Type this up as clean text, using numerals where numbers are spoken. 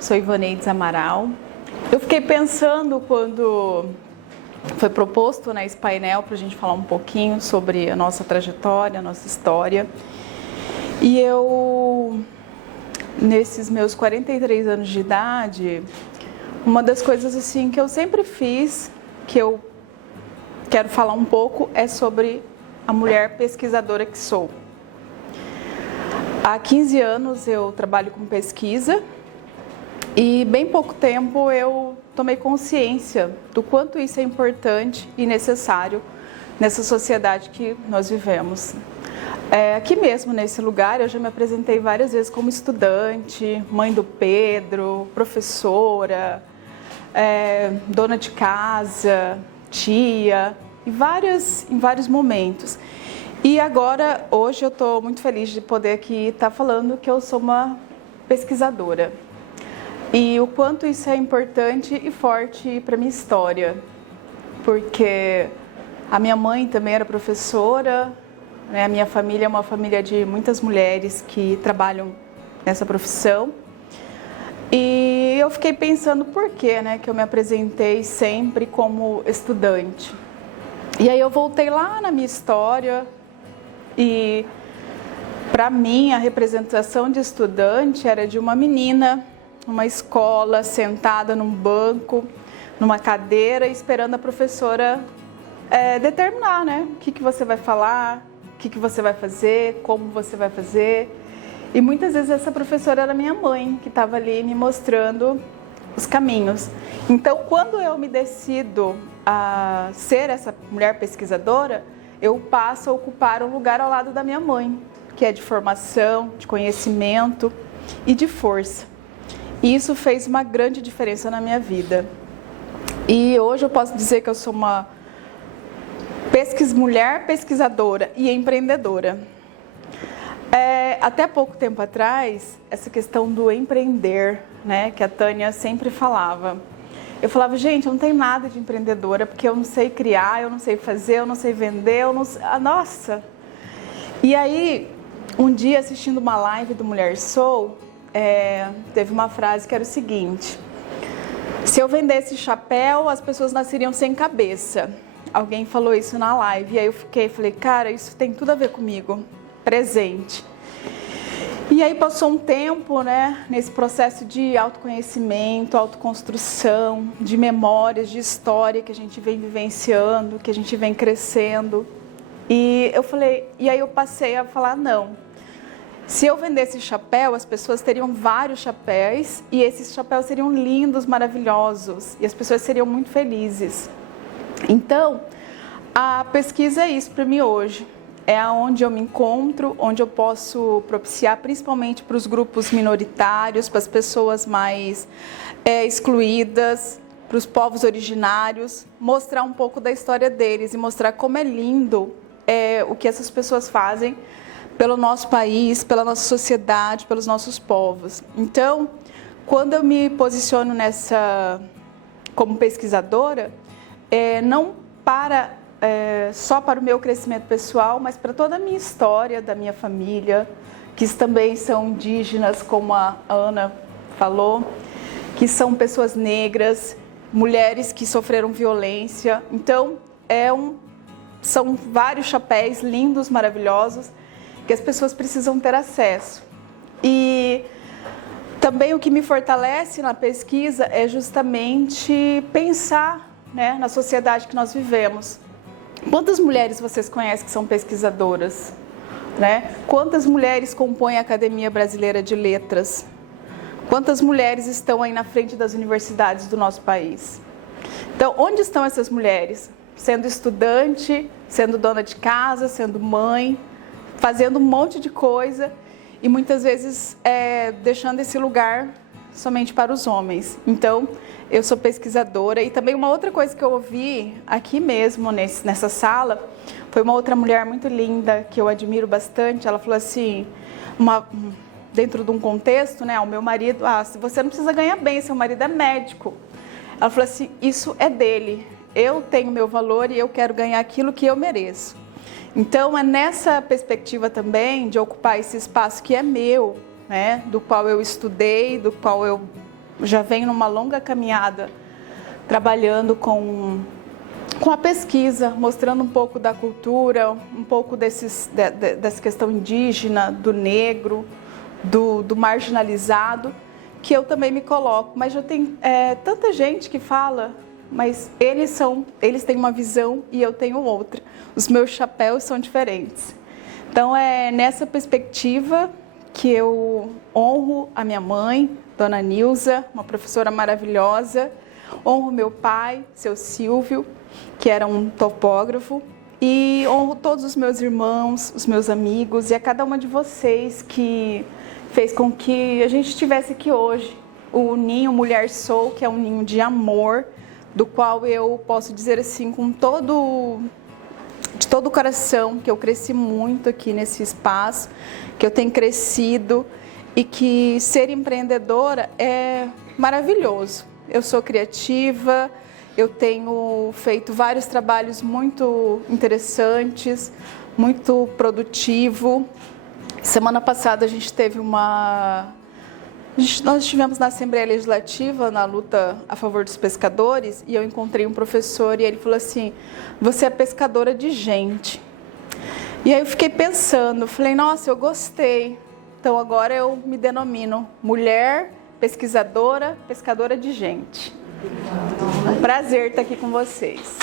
Sou Ivaneides Amaral. Eu fiquei pensando quando foi proposto, esse painel para a gente falar um pouquinho sobre a nossa trajetória, a nossa história. E eu, nesses meus 43 anos de idade, uma das coisas assim que eu sempre fiz, que eu quero falar um pouco, é sobre a mulher pesquisadora que sou. Há 15 anos eu trabalho com pesquisa. E bem pouco tempo eu tomei consciência do quanto isso é importante e necessário nessa sociedade que nós vivemos. Aqui mesmo, nesse lugar, eu já me apresentei várias vezes como estudante, mãe do Pedro, professora, dona de casa, tia, em vários momentos. E agora, hoje, eu estou muito feliz de poder aqui estar falando que eu sou uma pesquisadora. E o quanto isso é importante e forte para a minha história, porque a minha mãe também era professora, a minha família é uma família de muitas mulheres que trabalham nessa profissão. E eu fiquei pensando por que que eu me apresentei sempre como estudante. E aí eu voltei lá na minha história e, para mim, a representação de estudante era de uma menina, numa escola, sentada num banco, numa cadeira, esperando a professora determinar, o que você vai falar, o que você vai fazer, como você vai fazer. E muitas vezes essa professora era minha mãe, que estava ali me mostrando os caminhos. Então, quando eu me decido a ser essa mulher pesquisadora, eu passo a ocupar um lugar ao lado da minha mãe, que é de formação, de conhecimento e de força. E isso fez uma grande diferença na minha vida. E hoje eu posso dizer que eu sou uma mulher pesquisadora e empreendedora. Até pouco tempo atrás, essa questão do empreender, que a Tânia sempre falava. Eu falava, gente, eu não tenho nada de empreendedora, porque eu não sei criar, eu não sei fazer, eu não sei vender, eu não sei... Nossa! E aí, um dia assistindo uma live do Mulher Sou, teve uma frase que era o seguinte: se eu vendesse chapéu, as pessoas nasceriam sem cabeça. Alguém falou isso na live, e aí eu falei, cara, isso tem tudo a ver comigo, presente. E aí passou um tempo, nesse processo de autoconhecimento, autoconstrução, de memórias, de história que a gente vem vivenciando, que a gente vem crescendo. E aí eu passei a falar, não. Se eu vendesse chapéu, as pessoas teriam vários chapéus e esses chapéus seriam lindos, maravilhosos e as pessoas seriam muito felizes. Então, a pesquisa é isso para mim hoje. É onde eu me encontro, onde eu posso propiciar, principalmente para os grupos minoritários, para as pessoas mais excluídas, para os povos originários, mostrar um pouco da história deles e mostrar como é lindo o que essas pessoas fazem pelo nosso país, pela nossa sociedade, pelos nossos povos. Então, quando eu me posiciono como pesquisadora, não só para o meu crescimento pessoal, mas para toda a minha história, da minha família, que também são indígenas, como a Ana falou, que são pessoas negras, mulheres que sofreram violência. Então, são vários chapéus lindos, maravilhosos, que as pessoas precisam ter acesso. E também o que me fortalece na pesquisa é justamente pensar na sociedade que nós vivemos. Quantas mulheres vocês conhecem que são pesquisadoras? Quantas mulheres compõem a Academia Brasileira de Letras? Quantas mulheres estão aí na frente das universidades do nosso país? Então, onde estão essas mulheres? Sendo estudante, sendo dona de casa, sendo mãe, fazendo um monte de coisa e muitas vezes deixando esse lugar somente para os homens. Então, eu sou pesquisadora. E também uma outra coisa que eu ouvi aqui mesmo, nessa sala, foi uma outra mulher muito linda, que eu admiro bastante. Ela falou assim, dentro de um contexto, o meu marido, você não precisa ganhar bem, seu marido é médico. Ela falou assim, isso é dele. Eu tenho meu valor e eu quero ganhar aquilo que eu mereço. Então, é nessa perspectiva também de ocupar esse espaço que é meu, do qual eu estudei, do qual eu já venho numa longa caminhada trabalhando com a pesquisa, mostrando um pouco da cultura, um pouco dessa questão indígena, do negro, do marginalizado, que eu também me coloco. Mas já tem tanta gente que fala, mas eles têm uma visão e eu tenho outra. Os meus chapéus são diferentes. Então é nessa perspectiva que eu honro a minha mãe, Dona Nilza, uma professora maravilhosa, honro meu pai, seu Silvio, que era um topógrafo, e honro todos os meus irmãos, os meus amigos e a cada uma de vocês que fez com que a gente estivesse aqui hoje. O Ninho Mulher Sou, que é um ninho de amor, do qual eu posso dizer assim de todo o coração, que eu cresci muito aqui nesse espaço, que eu tenho crescido e que ser empreendedora é maravilhoso. Eu sou criativa, eu tenho feito vários trabalhos muito interessantes, muito produtivo. Semana passada a gente teve nós estivemos na Assembleia Legislativa, na luta a favor dos pescadores, e eu encontrei um professor e ele falou assim: você é pescadora de gente. E aí eu fiquei pensando, falei, nossa, eu gostei. Então agora eu me denomino mulher pesquisadora, pescadora de gente. É um prazer estar aqui com vocês.